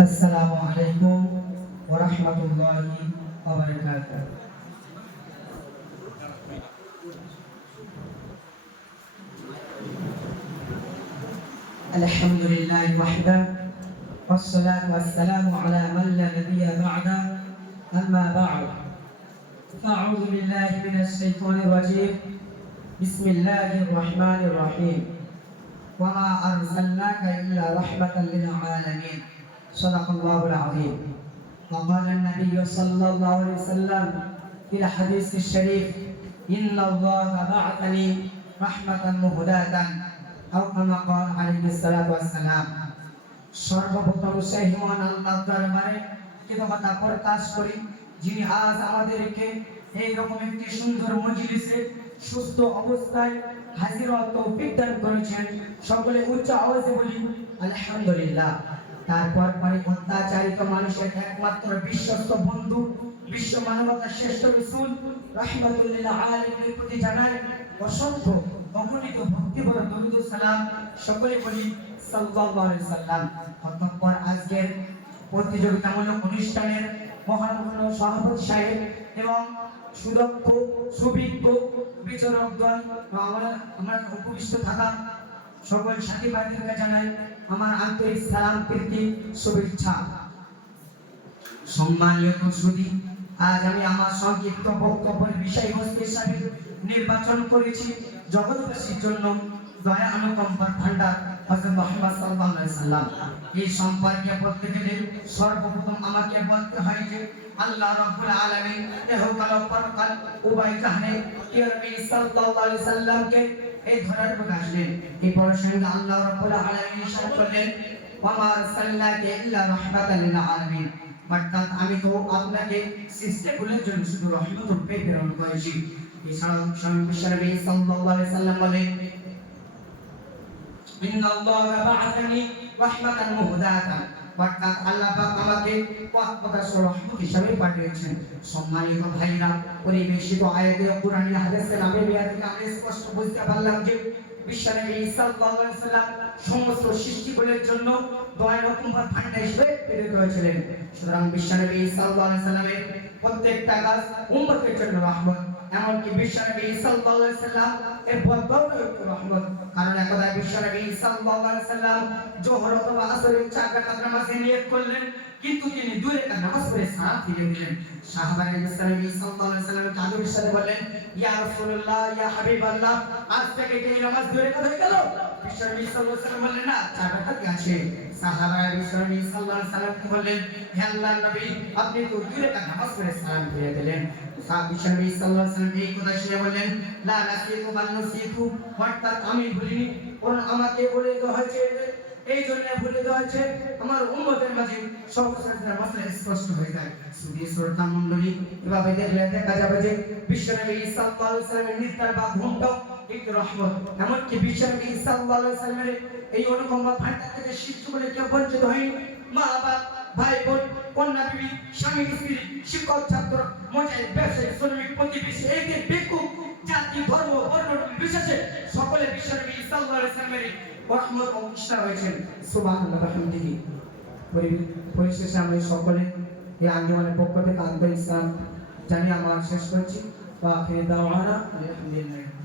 السلام عليكم ورحمة الله وبركاته. الحمد لله وحده والصلاة والسلام على من لا نبي بعده أما بعد. فأعوذ بالله من الشيطان الرجيم. بسم الله الرحمن الرحيم. وما أرسلناك إلا رحمة للعالمين. صدق الله العظيم وقال النبي صلى الله عليه وسلم في الحديث الشريف إن الله بعثني رحمة مهداة أو كما قال عليه الصلاة والسلام সর্বপ্রথম সেই মহান আল্লাহ দরবারে কৃতজ্ঞতা প্রকাশ করি যিনি আজ আমাদেরকে এই রকম একটি সুন্দর মজলিসে সুস্থ অবস্থায় হাজির হওয়ার তৌফিক দান করেছেন সকলে উচ্চ আওয়াজে বলি আলহামদুলিল্লাহ তারপর পরে অত্যাচারিত মানুষের একমাত্র বিশ্বস্ত বন্ধু, বিশ্ব মানবতার শ্রেষ্ঠ রসুল রহমতুল্লাহ আলমের প্রতি জানাই অসংখ্য অগণিত ভক্তিভর দরুদ সালাম সকলে বলি সাল্লাল্লাহু সাল্লাম। অতঃপর আজকের প্রতিযোগিতামূলক অনুষ্ঠানের মহানগর সভাপতি সাহেব এবং সুদক্ষ সুবিজ্ঞ বিচারক দল বা আমরা আমরা উপবিষ্ট থাকা সকল সাথী ভাইদেরকে জানাই আমার আন্তরিক সালাম, প্রীতি, শুভেচ্ছা। সম্মানীয় সুদী আজ আমি আমার সংক্ষিপ্ত বক্তব্যের বিষয়বস্তু হিসাবে নির্বাচন করেছি। জগৎবাসীর জন্য দয়া অনুকম্পার ভান্ডার হযরত মুহাম্মদ সাল্লাল্লাহু সাল্লাম এই সম্পর্কে বলতে গেলে সর্বপ্রথম আমাকে বলতে হয় যে, আল্লাহ রাব্বুল আলামিন ইহকাল পরকাল জাহানে নবী সাল্লাল্লাহু আলাইহি সাল্লামকে এই ধরার প্রকাশলেন এই প্রসঙ্গে আল্লাহ রাব্বুল আলামিন ইরশাদ করলেন ওয়ামা আরসালনাকা ইল্লা রাহমাতাল লিল আলামিন। অর্থাৎ আমি তো আপনাকে সৃষ্টিকুলের জন্য শুধু রহমত রূপে প্রেরণ করেছি। এছাড়াও স্বামী বিশ্বনবী সাল্লাল্লাহু আলাইহি সাল্লাম বলেন, ইন্নাল্লাহা বা'আথানি রাহমাতান মুহদাতান। আল্লাহ পাক আমাকে হিসাবে পাঠিয়েছেন। সম্মানিত ভাইরা, পরিবেশিত আয়াতে আমি স্পষ্ট বুঝতে পারলাম যে সাল্লাল্লাহু আলাইহি সাল্লাম সমস্ত সৃষ্টিগুলোর জন্য দয়া ভান্ডার হিসেবে প্রেরিত হয়েছিলেন। সুতরাং বিশ্বনবী সাল্লাল্লাহু আলাইহি সাল্লামের প্রত্যেকটা কাজ উম্মতের জন্য রহমত। এমনকি বিশ্বনবী সাল্লাল্লাহু এর বদল কারণ একদা বিশ্বনবী সাল্লাল্লাহু জোহর অথবা আসরের চার রাকাত নামাজে নিয়ত করলেন, কিন্তু তিনি দুই রাকাত নামাজ পড়ে সালাম ফিরে দিলেন। সাহাবায়ে বিশ্বনবী সাল্লাল্লাহু আলাইহি সাথে বললেন, ইয়া রাসূলুল্লাহ, ইয়া হাবিবাল্লাহ, আজ থেকে কি নামাজ দুই রাকাত হয়ে গেল? আমি ভুলিনি। আমাকে বলে দেওয়া এই জন্য বলে দেওয়া আমার উম্মতের মাঝে সর্বশ্রেষ্ঠ মাসলা স্পষ্ট হয়ে যায়। সুদী শ্রোতা মণ্ডলী, এভাবে দেখলে দেখা যাবে যে বিশ্বনবী সাল্লাল্লাহু নির্তার বা ঘুমটাও একটু রহমত। এমনকি এই থেকে সৃষ্টি করে কেউ বঞ্চিত হয়নি। মা বাবা ভাই, বোন, কন্যা, বিবি, স্বামী, স্ত্রী, শিক্ষক, ছাত্র, মজাই, ব্যবসায়ী, শ্রমিক, প্রতিবেশী, এই যে জাতি, ধর্ম, বর্ণ বিশেষে সকলে বিশ্বনবী সাল্লাল্লাহু আলাইহি রহমত পরিশেষে আমি সকলে এই পক্ষ থেকে ইসলাম জানি আমার শেষ করছি। ওয়া আখির দাওয়ানা আলহামদুলিল্লাহ।